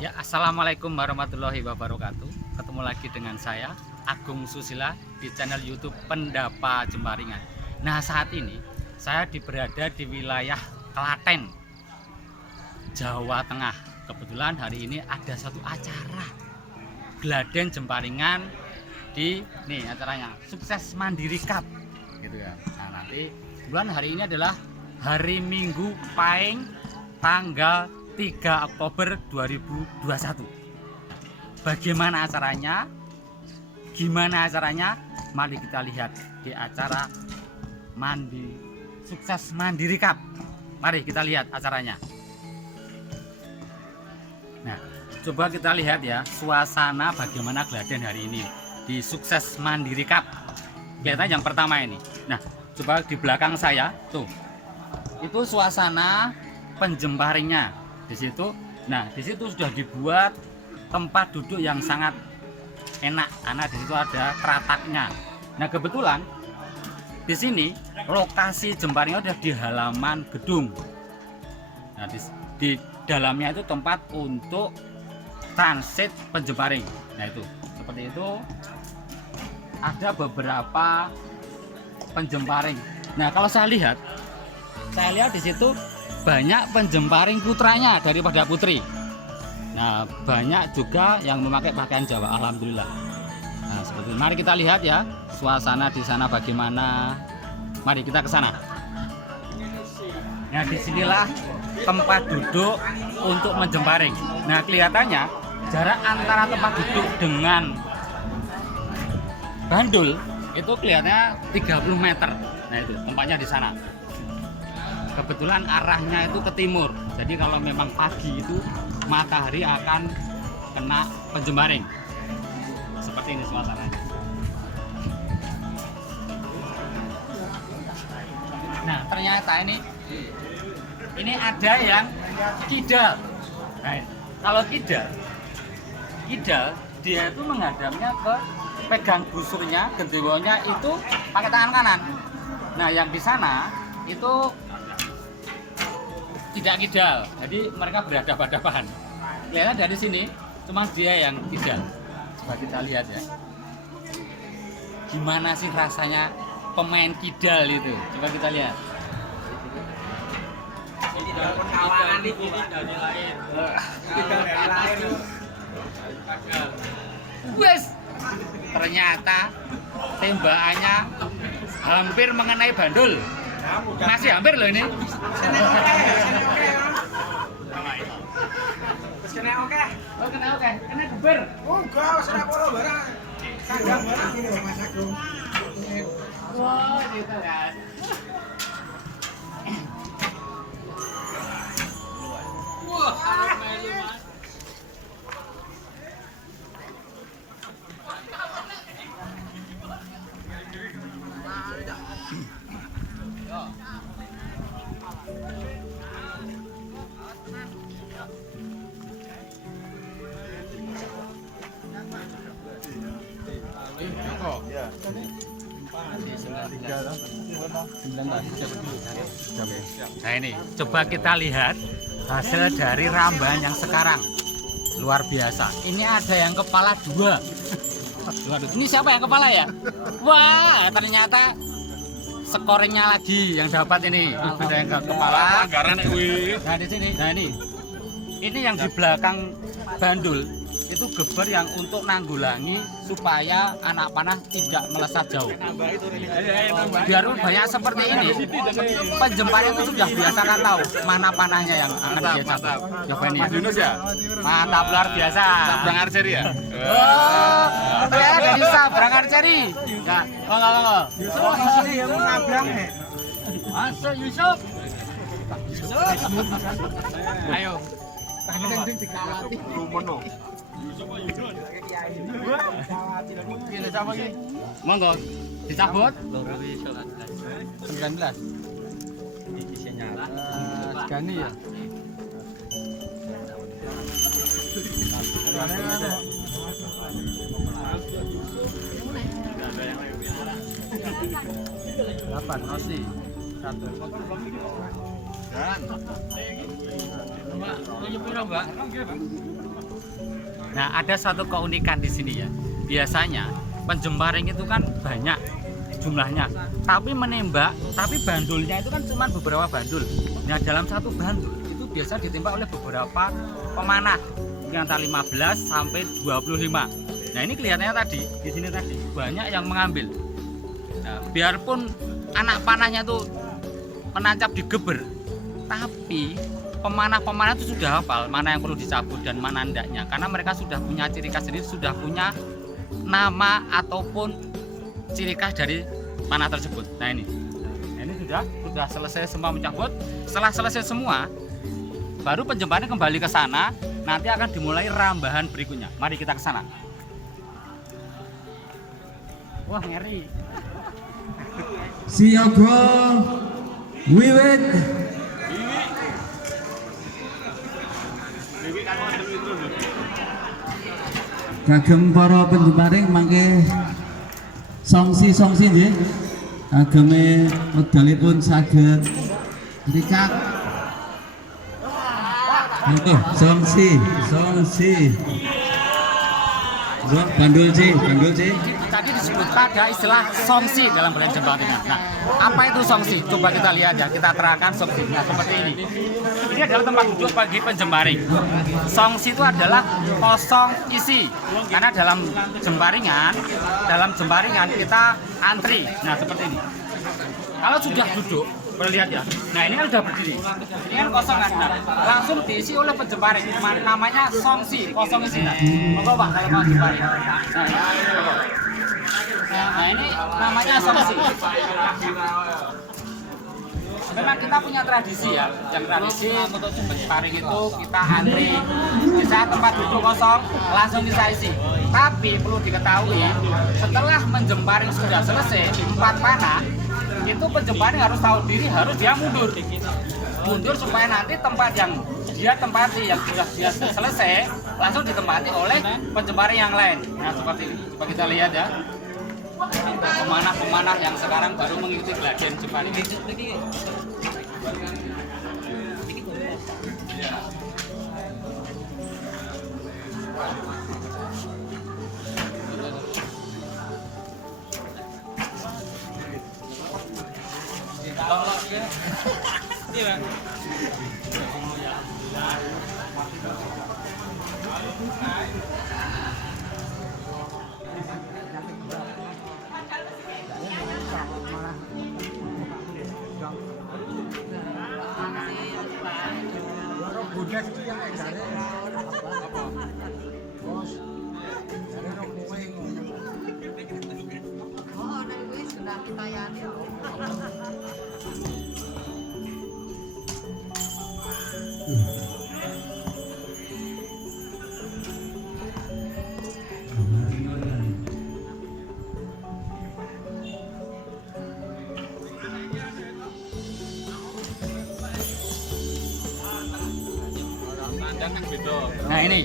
Ya, assalamualaikum warahmatullahi wabarakatuh. Ketemu lagi dengan saya Agung Susila di channel YouTube Pendapa Jemparingan. Nah, saat ini saya berada di wilayah Klaten, Jawa Tengah. Kebetulan hari ini ada satu acara Gladen Jemparingan di acaranya Sukses Mandiri Cup gitu ya. Nah, nanti bulan hari ini adalah hari Minggu Pahing tanggal 3 Oktober 2021. Bagaimana acaranya? Gimana acaranya? Mari kita lihat di acara Sukses Mandiri Cup. Mari kita lihat acaranya. Nah, coba kita lihat ya suasana bagaimana Gladen hari ini di Sukses Mandiri Cup. Kelihatan yang pertama ini. Nah, coba di belakang saya tuh. Itu suasana penjemparingnya. Di situ, nah di situ sudah dibuat tempat duduk yang sangat enak karena di situ ada kerataknya. Nah, kebetulan di sini lokasi jemparingnya udah di halaman gedung. Nah, di dalamnya itu tempat untuk transit penjemparing. Nah, itu seperti itu. Ada beberapa penjemparing. Nah, kalau saya lihat di situ banyak penjemparing putranya daripada putri. Nah, banyak juga yang memakai pakaian Jawa, alhamdulillah. Nah, seperti mari kita lihat ya suasana di sana bagaimana. Mari kita ke sana. Nah, disinilah tempat duduk untuk menjemparing. Nah, kelihatannya jarak antara tempat duduk dengan bandul itu kelihatannya 30 meter. Nah, itu tempatnya di sana. Kebetulan arahnya itu ke timur, jadi kalau memang pagi itu matahari akan kena penjemparing. Seperti ini suasananya. Nah, ternyata ini ada yang kidal. Nah, kalau kidal dia itu menghadapnya ke pegang busurnya, gendewonya itu pakai tangan kanan. Nah, yang di sana itu tidak kidal, jadi mereka berhadapan-hadapan. Kelihatan dari sini cuma dia yang kidal. Coba kita lihat ya, gimana sih rasanya pemain kidal itu. Coba kita lihat. Kidal pengawangan itu dari lain. Kidal dari lain. Wes, ternyata tembakannya hampir mengenai bandul. Masih hampir loh ini. Kena oke. Oh, kena oke. Kena geber. Oh, enggak, kena polo barang. Kagak barang ini loh Mas Agung. Oh, gitu kan. Wah, melu Mas. Nah, ini coba kita lihat hasil dari rambahan yang sekarang. Luar biasa. Ini ada yang kepala 2. Waduh, ini siapa yang kepala ya? Wah, ternyata scoringnya lagi yang dapat ini. Ada yang kepala. Nah, di sini. Nah, ini yang di belakang bandul itu geber yang untuk nanggulangi supaya anak panah tidak melesat jauh. Biar banyak seperti ini, penjemparing itu sudah biasa kan tahu mana panahnya yang akan dia capai. Coba ini. Mantap, luar biasa. Sabrang archery ya? Oh, saya dari Sabrang Archery. Ya, monggo. Yusuf asli yang nabang ya. Masuk Yusuf. Ayo. Monggo dicabut 19. Gani ya. Delapan Nosi 1. Dan Mbak, ini piro Mbak? Nah, ada satu keunikan di sini ya. Biasanya penjembaring itu kan banyak jumlahnya, tapi menembak, tapi bandulnya itu kan cuma beberapa bandul. Nah, dalam satu bandul itu biasa ditembak oleh beberapa pemanah, mungkin antara 15 sampai 25. Nah, ini kelihatannya tadi di sini tadi banyak yang mengambil. Nah, biarpun anak panahnya itu menancap di geber, tapi pemanah-pemanah itu sudah hafal mana yang perlu dicabut dan mana hendaknya, karena mereka sudah punya ciri khas sendiri, sudah punya nama ataupun ciri khas dari panah tersebut. Nah, ini sudah selesai semua mencabut. Setelah selesai semua, baru penjembaran kembali ke sana. Nanti akan dimulai rambahan berikutnya. Mari kita ke sana. Wah, ngeri. Siaga wiwit. Kagem para penjembaring mangke songsi nggih. Ageme medalipun saged rikat. Oke, songsi. Bandul C. Tadi disebutkan ada istilah songsi dalam budaya jembaringan. Nah, apa itu songsi? Coba kita lihat ya, kita terangkan songsinya seperti ini. Ini adalah tempat duduk bagi penjembaring. Songsi itu adalah kosong isi. Karena dalam jembaringan kita antri. Nah, seperti ini. Kalau sudah duduk, boleh lihat ya. Nah, ini kan sudah berdiri. Ini kan kosong kan. Nah, langsung diisi oleh penjembaring. Namanya songsi, kosong isi. Nah, monggo Pak kalau mau jembaring. Nah, ini namanya songsi. Memang kita punya tradisi ya. Yang tradisi untuk penjembaring itu kita antri. Di saat tempat duduk kosong, langsung kita isi. Tapi perlu diketahui, setelah menjembaring sudah selesai 4 panah, itu penjembaring harus tahu diri, harus dia mundur supaya nanti tempat yang dia tempati yang sudah dia selesai langsung ditempati oleh penjembaring yang lain. Nah, seperti ini. Coba kita lihat ya, pemanah-pemanah yang sekarang baru mengikuti geladian jembaring. Nah, ini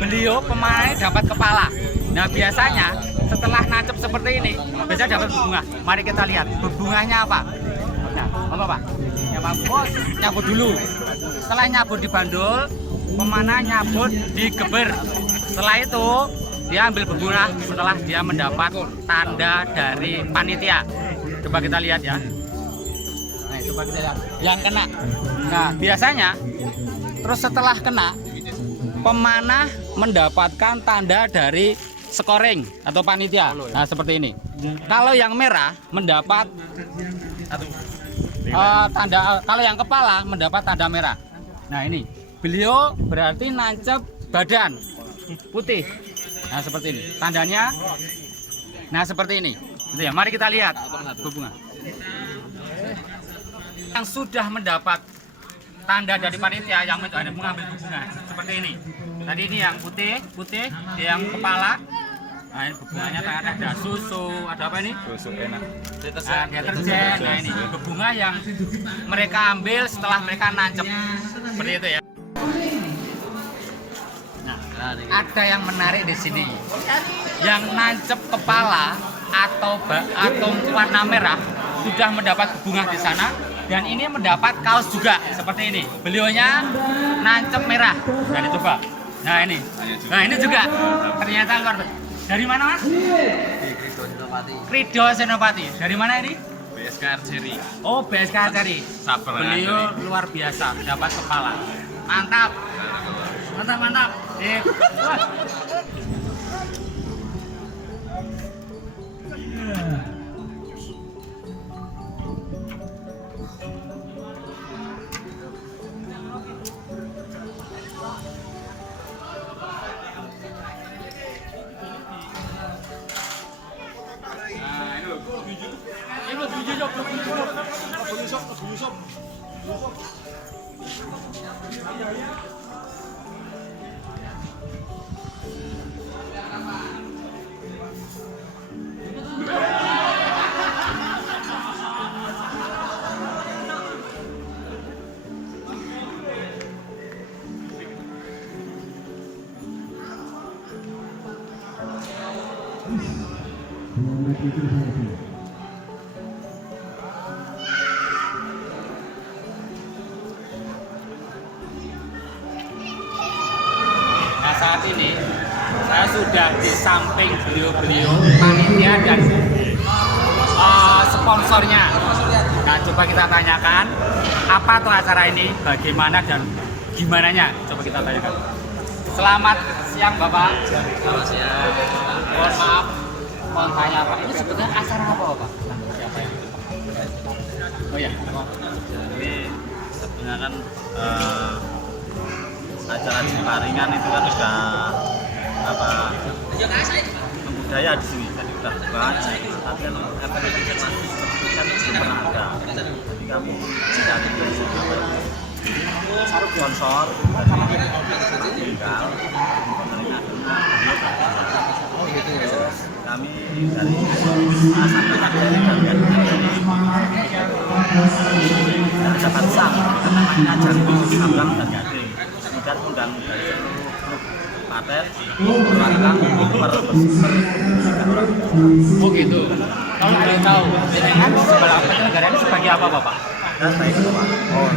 beliau pemain dapat kepala. Nah, biasanya setelah nancep seperti ini biasa dapat bunga. Mari kita lihat bunganya apa. Nah, apa Pak? Ya Pak Bos, nyabut dulu. Setelah nyabut di bandul, pemanah nyabut di geber. Setelah itu dia ambil berbunga setelah dia mendapat tanda dari panitia. Coba kita lihat ya. Nah, coba kita lihat yang kena. Nah, biasanya terus setelah kena, pemanah mendapatkan tanda dari scoring atau panitia. Nah, seperti ini. Kalau yang merah mendapat tanda, kalau yang kepala mendapat tanda merah. Nah, ini beliau berarti nancep badan putih. Nah, seperti ini tandanya. Nah, seperti ini. Gitu ya. Mari kita lihat bunga yang sudah mendapat tanda dari panitia yang mengambil bunga seperti ini. Tadi ini yang putih, yang kepala. Nah, ini bunganya ada susu, ada apa ini? Susu enak. Deterjen. Nah, ini bunga yang mereka ambil setelah mereka nancep. Seperti itu ya. Nah, ada yang menarik di sini. Yang nancep kepala atau warna merah sudah mendapat bunga di sana. Dan ini mendapat kaos juga seperti ini. Beliaunya nancep merah. Dan coba Nah ini juga ternyata luar biasa. Dari mana Mas? Krido Senopati. Dari mana ini? BSK Archery. Oh, BSK Archery. Beliau luar biasa, dapat kepala. Mantap. Mantap. Wah. Nah saat ini saya sudah di samping beliau-beliau panitia dan sponsornya. Nah coba kita tanyakan apa tuh acara ini, bagaimana dan gimananya. Coba kita tanyakan. Selamat siang Bapak. Selamat siang. Mohon maaf, mohon tanya Pak. Ini sebetulnya acara apa Pak? Siapa yang? Oh ya. Ini sebenarnya kan acara jemparingan itu kan sudah budaya di sini, jadi udah banyak. Tapi kan efek kan belum pernah ada. Jadi kami dari sponsor dari tinggal kami dari sampai dari kalian dan dapat sang karena namanya Jarwo Sambang dan Gading. Kemudian undang dari seluruh grup paten perwakilan Oh gitu. Kalau ada yang tahu, jenengan sebelah penyelenggara ini sebagai apa Bapak? dan baik ketua. Oh,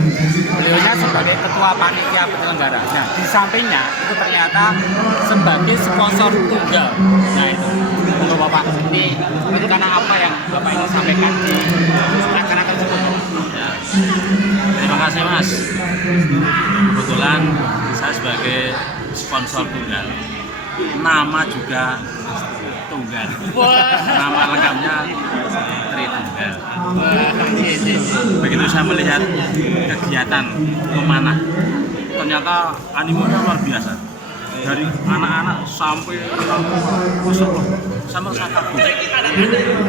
beliaunya sebagai ketua panitia penyelenggara. Nah, di sampingnya itu ternyata sebagai sponsor tunggal. Nah itu, untuk Bapak ini itu karena apa yang Bapak ingin sampaikan di acara tersebut? Ya. Terima kasih Mas. Kebetulan saya sebagai sponsor tunggal. Nama juga tunggal. Nama lengkapnya Tritunggal. Begitu saya melihat kegiatan memanah, ternyata animonya luar biasa. Dari anak-anak sampai sama saya kagum.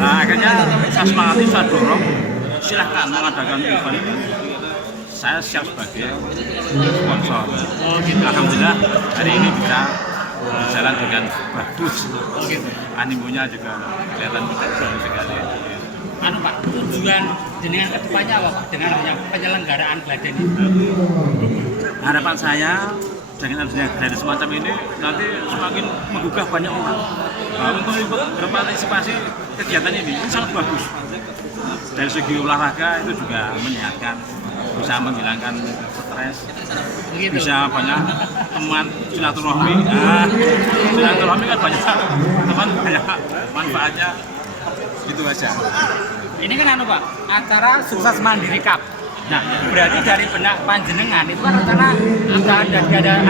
Nah, akhirnya saya semangati, saya dorong, silahkan mengadakan event ini. Saya siap sebagai sponsor. Alhamdulillah hari ini bisa berjalan dengan bagus. Animonya juga kelihatan bagus sekali. Anu Pak, tujuan jenengan kedepannya apa Pak dengan penyelenggaraan Gladen ini? Harapan saya dengan adanya Gladen semacam ini nanti semakin menggugah banyak orang. Nah, untuk ikut berpartisipasi kegiatan ini sangat bagus. Dari segi olahraga itu juga menyehatkan, bisa menghilangkan stres, bisa banyak teman silaturahmi. Nah, silaturahmi kan banyak teman, banyak manfaatnya. Gitu aja. Ini kan anu Pak, acara Sukses Mandiri Cup. Nah, berarti dari benak panjenengan itu kan rencana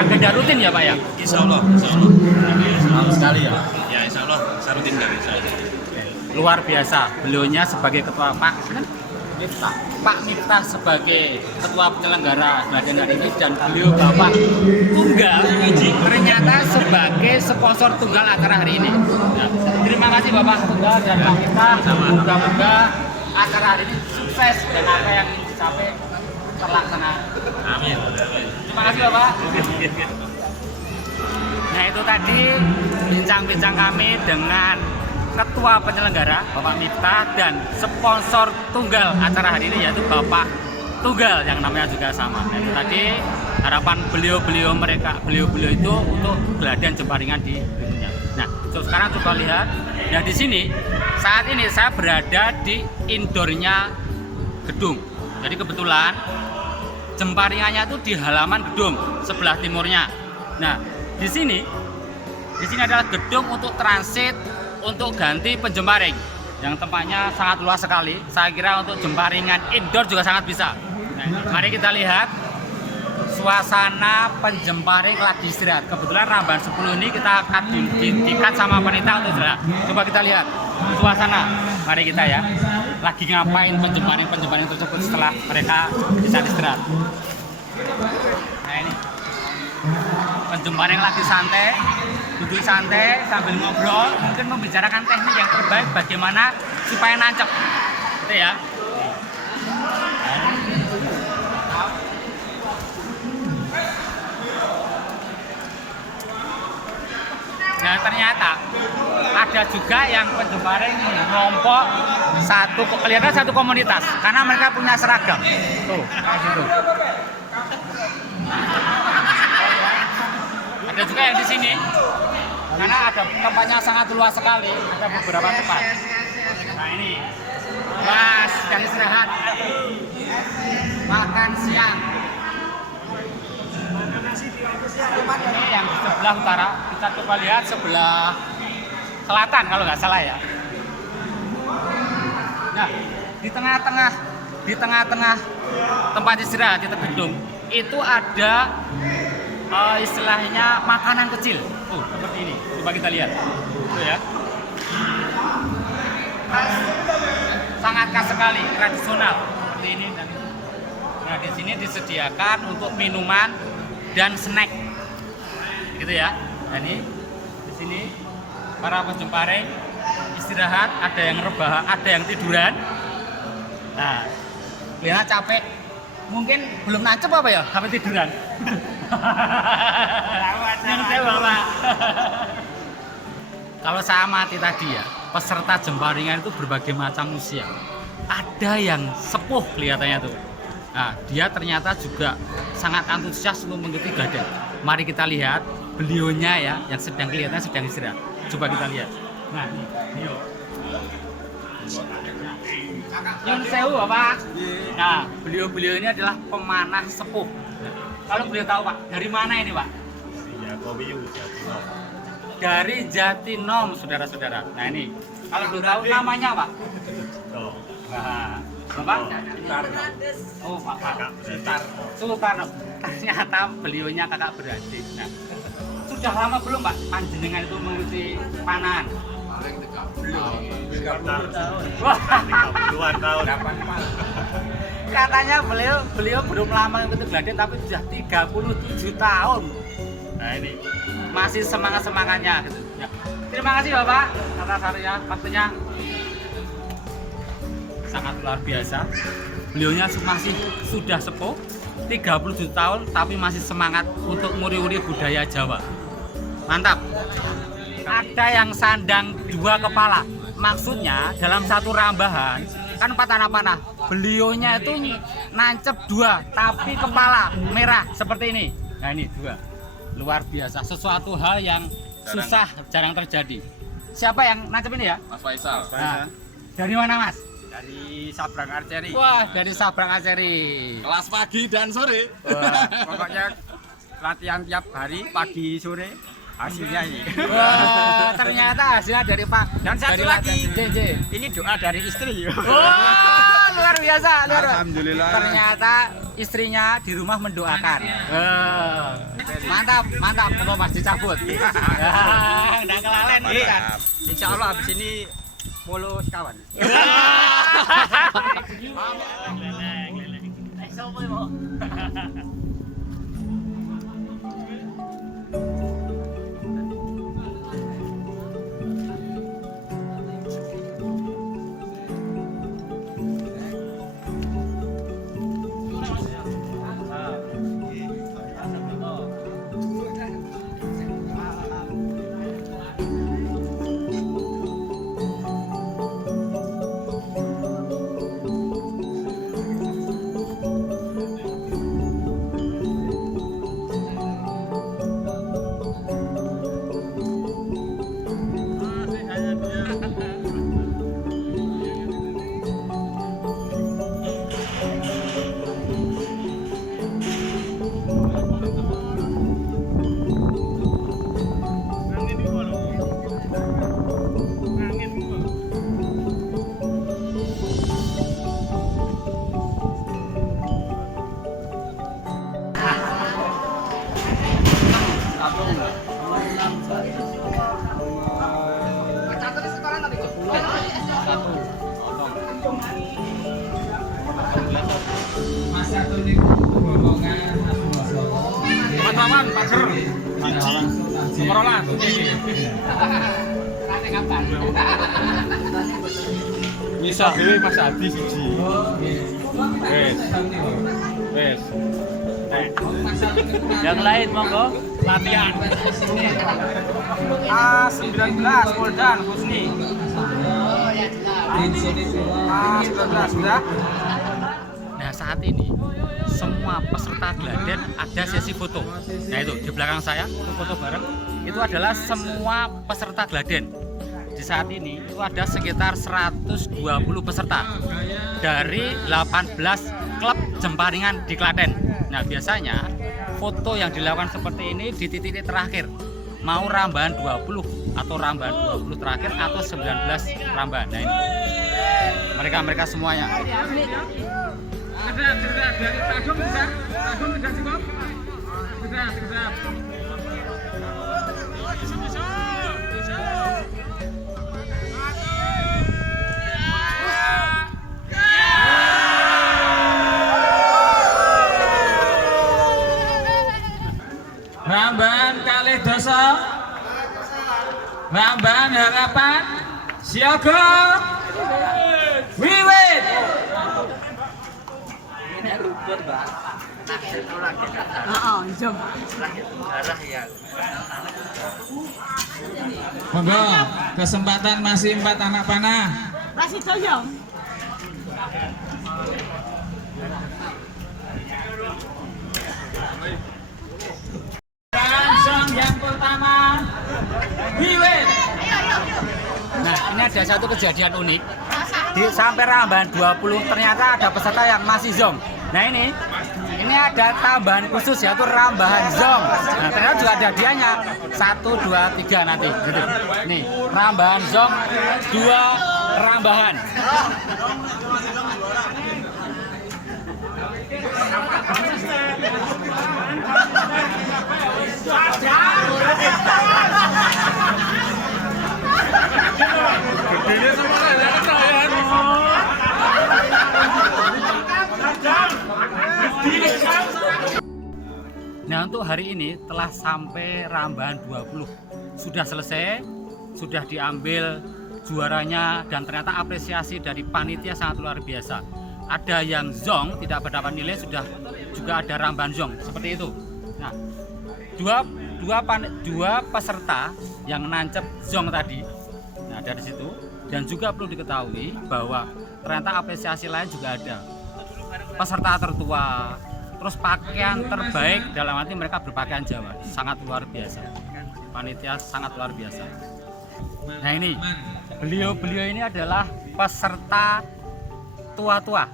agenda rutin ya Pak ya? Insya Allah. Selalu sekali ya. Ya Insya Allah, saya rutin dari saya. Luar biasa, beliaunya sebagai ketua Pak Miftah sebagai ketua penyelenggara Gladen hari ini dan beliau Bapak Tunggal ternyata sebagai sponsor tunggal acara hari ini. Ya, terima kasih Bapak Tunggal dan Pak Miftah. Semoga acara hari ini sukses dan apa yang dicapai terlaksana. Amin. Terima kasih Bapak. Nah itu tadi bincang-bincang kami dengan Ketua Penyelenggara Bapak Miftah dan sponsor tunggal acara hari ini yaitu Bapak Tunggal yang namanya juga sama. Nah, itu tadi harapan beliau itu untuk Gladen Jemparingan di dunia. Nah, sekarang coba lihat. Nah di sini saat ini saya berada di indoornya gedung. Jadi kebetulan Jemparingannya itu di halaman gedung sebelah timurnya. Nah di sini adalah gedung untuk transit untuk ganti penjembaring yang tempatnya sangat luas sekali. Saya kira untuk jembaringan indoor juga sangat bisa. Nah, mari kita lihat suasana penjembaring lagi istirahat. Kebetulan Ramban 10 ini kita akan dikat sama wanita untuk istirahat. Coba kita lihat suasana. Mari kita ya. Lagi ngapain penjembaring tersebut setelah mereka bisa istirahat. Nah ini penjembaring lagi santai, duduk santai sambil ngobrol, mungkin membicarakan teknik yang terbaik bagaimana supaya nancep, gitu ya. Nah ternyata ada juga yang penjembaring mengelompok kelihatan satu komunitas karena mereka punya seragam. Tuh, kayak gitu. Ada juga yang di sini karena ada tempatnya sangat luas sekali, ada beberapa tempat. Nah ini, pas yang istirahat, makan siang. Ini yang di sebelah utara, kita coba lihat sebelah selatan kalau nggak salah ya. Nah di tengah-tengah tempat istirahat di gedung itu ada istilahnya makanan kecil. Seperti ini. Coba kita lihat. Tuh ya. Sangat khas sekali, tradisional seperti ini dan itu. Nah, di sini disediakan untuk minuman dan snack. Gitu ya. Dan ini di sini para penjembaring istirahat, ada yang rebahan, ada yang tiduran. Nah, lihat capek. Mungkin belum nancep apa ya, sampai tiduran. Yang saya bawa. Kalau saya amati tadi ya, peserta jembaringan itu berbagai macam usia. Ada yang sepuh kelihatannya tuh. Nah, dia ternyata juga sangat antusias untuk mengikuti gadang. Mari kita lihat beliaunya ya, yang kelihatannya sedang istirahat. Coba kita lihat. Nah, ini beliau. Nyun sewu Bapak. Nah, beliau ini adalah pemanah sepuh. Kalau beliau tahu Pak, dari mana ini Pak? Dari Jatinom, saudara-saudara. Nah ini, kalau beliau tahu namanya Pak? Nah, Bapak? Oh Pak, Sutarno. Ternyata beliaunya kakak beradik. Nah, sudah lama belum Pak panjenengan itu mengikuti panahan? Wah, 30-an tahun. Katanya beliau belum lama mengikuti gladian tapi sudah 37 tahun. Nah ini masih semangatnya gitu. Ya. Terima kasih Bapak atas waktunya sangat luar biasa. Beliaunya masih sudah sepuh 37 tahun tapi masih semangat untuk nguri-nguri budaya Jawa. Mantap. Ada yang sandang 2 kepala. Maksudnya dalam satu rambahan kan 4 anak panah. Beliaunya itu nancep 2 tapi kepala merah seperti ini. Nah ini 2. Luar biasa. Sesuatu hal yang jarang terjadi. Siapa yang nancep ini ya? Mas Faisal. Nah, dari mana Mas? Dari Sabrang Archery. Wah, dari Sabrang Archery. Kelas pagi dan sore. Wah, pokoknya latihan tiap hari pagi sore hasilnya ini. Wah, ternyata hasilnya dari Pak. Dan satu dari lagi, JJ. ini doa dari istri. Wah, luar biasa. Alhamdulillah. Ternyata istrinya di rumah mendoakan. Mantap. Mau Mas dicabut. Nggak kelalen kan. Insya Allah habis ini polo sekawan. Pahlawan, Pager. Nomor 12. Bisa dhewe Mas Adi siji. Wes. Yang lain monggo. Latihan. A19 Poldan Husni. A19 sudah. Nah saat ini semua peserta geladen ada sesi foto. Nah itu di belakang saya itu foto bareng. Itu adalah semua peserta geladen. Di saat ini itu ada sekitar 120 peserta dari 18 klub Jemparingan di Klaten. Nah biasanya foto yang dilakukan seperti ini di titik terakhir, mau rambahan 20 atau rambahan 20 terakhir atau 19 rambahan. Nah ini mereka semuanya. Rambahan kalih dosa, rambahan harapan, siaga, wiwit. Monggo, kesempatan masih 4 anak panah. Masih doyong. Song yang pertama, wiwit. Nah ini ada satu kejadian unik. Sampai rambahan 20 ternyata ada peserta yang masih zong. Nah ini ada tambahan khusus yaitu rambahan zong. Nah ternyata juga ada hadiahnya 1, 2, 3 nanti gitu. Nih rambahan zong 2 rambahan. Nah untuk hari ini telah sampai rambahan 20, sudah selesai, sudah diambil juaranya dan ternyata apresiasi dari panitia sangat luar biasa. Ada yang zong tidak berdapat nilai, sudah juga ada rambahan zong seperti itu. Nah dua peserta yang nancep zong tadi, nah dari situ. Dan juga perlu diketahui bahwa ternyata apresiasi lain juga ada, peserta tertua, terus pakaian terbaik, dalam arti mereka berpakaian Jawa, sangat luar biasa. Panitia sangat luar biasa. Nah ini beliau ini adalah peserta tua-tua,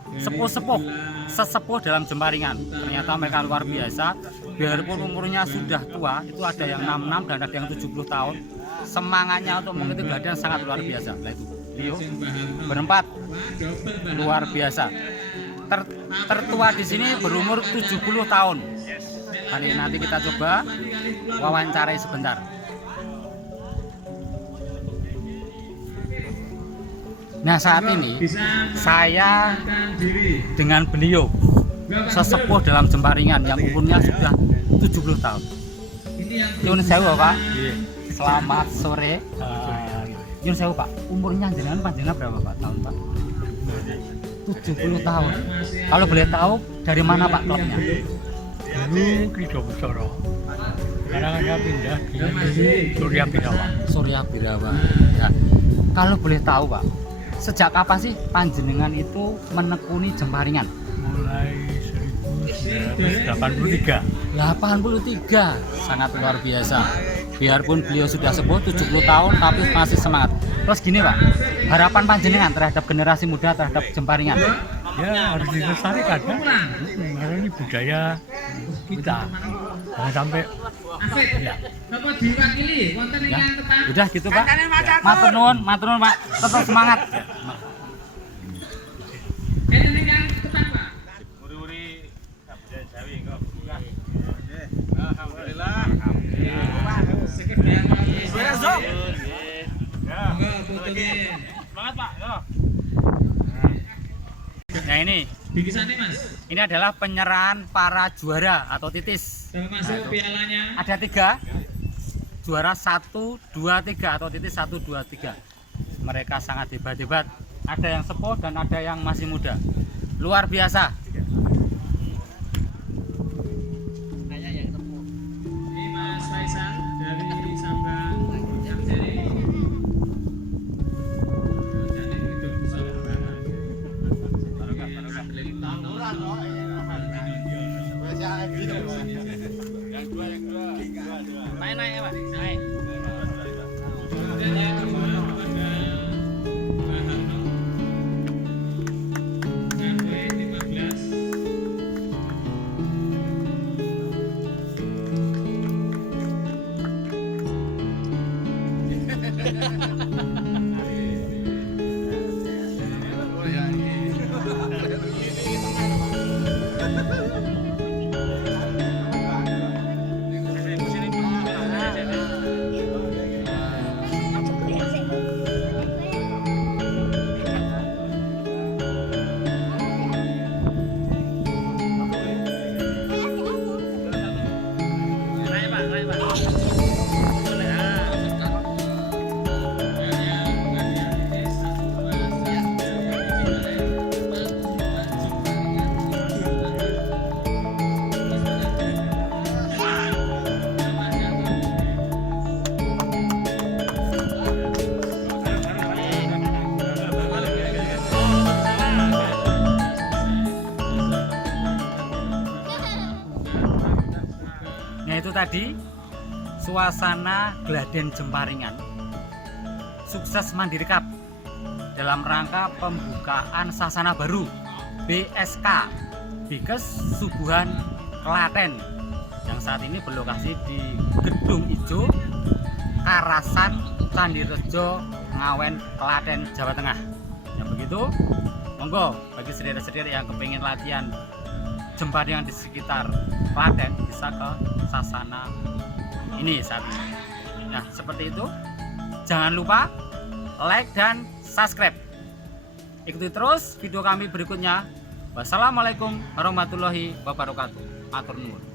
sesepuh dalam Jemparingan. Ternyata mereka luar biasa, biarpun umurnya sudah tua, itu ada yang 66 dan ada yang 70 tahun. Semangatnya untuk mengikuti geladan sangat luar biasa. Nah itu beliau berempat luar biasa. Tertua di sini berumur 70 tahun. Nanti kita coba wawancarai sebentar. Nah saat ini saya dengan beliau sesepuh dalam Jemparingan yang umurnya sudah 70 tahun. Nyun sewu Pak. Selamat sore. Nyun sewu Pak. Umurnya panjenengan berapa Pak tahun Pak? 70 tahun. Kalau boleh tahu dari mana Pak klubnya? Dulu Krido Besoro. Sekarang ada pindah di Surya Birawa. Surya Birawa. Ya. Kalau boleh tahu Pak, sejak kapan sih panjenengan itu menekuni Jemparingan? Mulai 1983. 83, sangat luar biasa. Biarpun beliau sudah sepuh 70 tahun tapi masih semangat. Terus gini Pak, harapan panjenengan terhadap generasi muda terhadap Jemparingan? Ya harus dilestarikan kan. Karena ini budaya kita. Jangan sampai ya. Ya, udah gitu Pak. Matur nuwun Pak. Tetap semangat. Alhamdulillah. Betul. Semangat Pak. Yo. Nah ini Bingkisannya Mas. ini adalah penyerahan para juara atau titis. Termasuk pialanya. Ada 3 juara 1, 2, 3 atau titis 1, 2, 3. Mereka sangat hebat-hebat. Ada yang sepuh dan ada yang masih muda. Luar biasa. Ini Mas Faisal dari Sambang Jamjari. Jadi itu Naik ya Pak. Naik. Nah itu tadi suasana Gladen Jemparingan Sukses Mandiri Cup dalam rangka pembukaan sasana baru BSK Bikes Subuhan Klaten yang saat ini berlokasi di Gedung Ijo Karasan Candirejo Ngawen Klaten Jawa Tengah. Ya begitu, monggo bagi saudara-saudara yang kepingin latihan Jemparingan di sekitar Klaten bisa ke sasana ini saat ini. Nah seperti itu, jangan lupa like dan subscribe. Ikuti terus video kami berikutnya. Wassalamualaikum warahmatullahi wabarakatuh. Matur nuwun.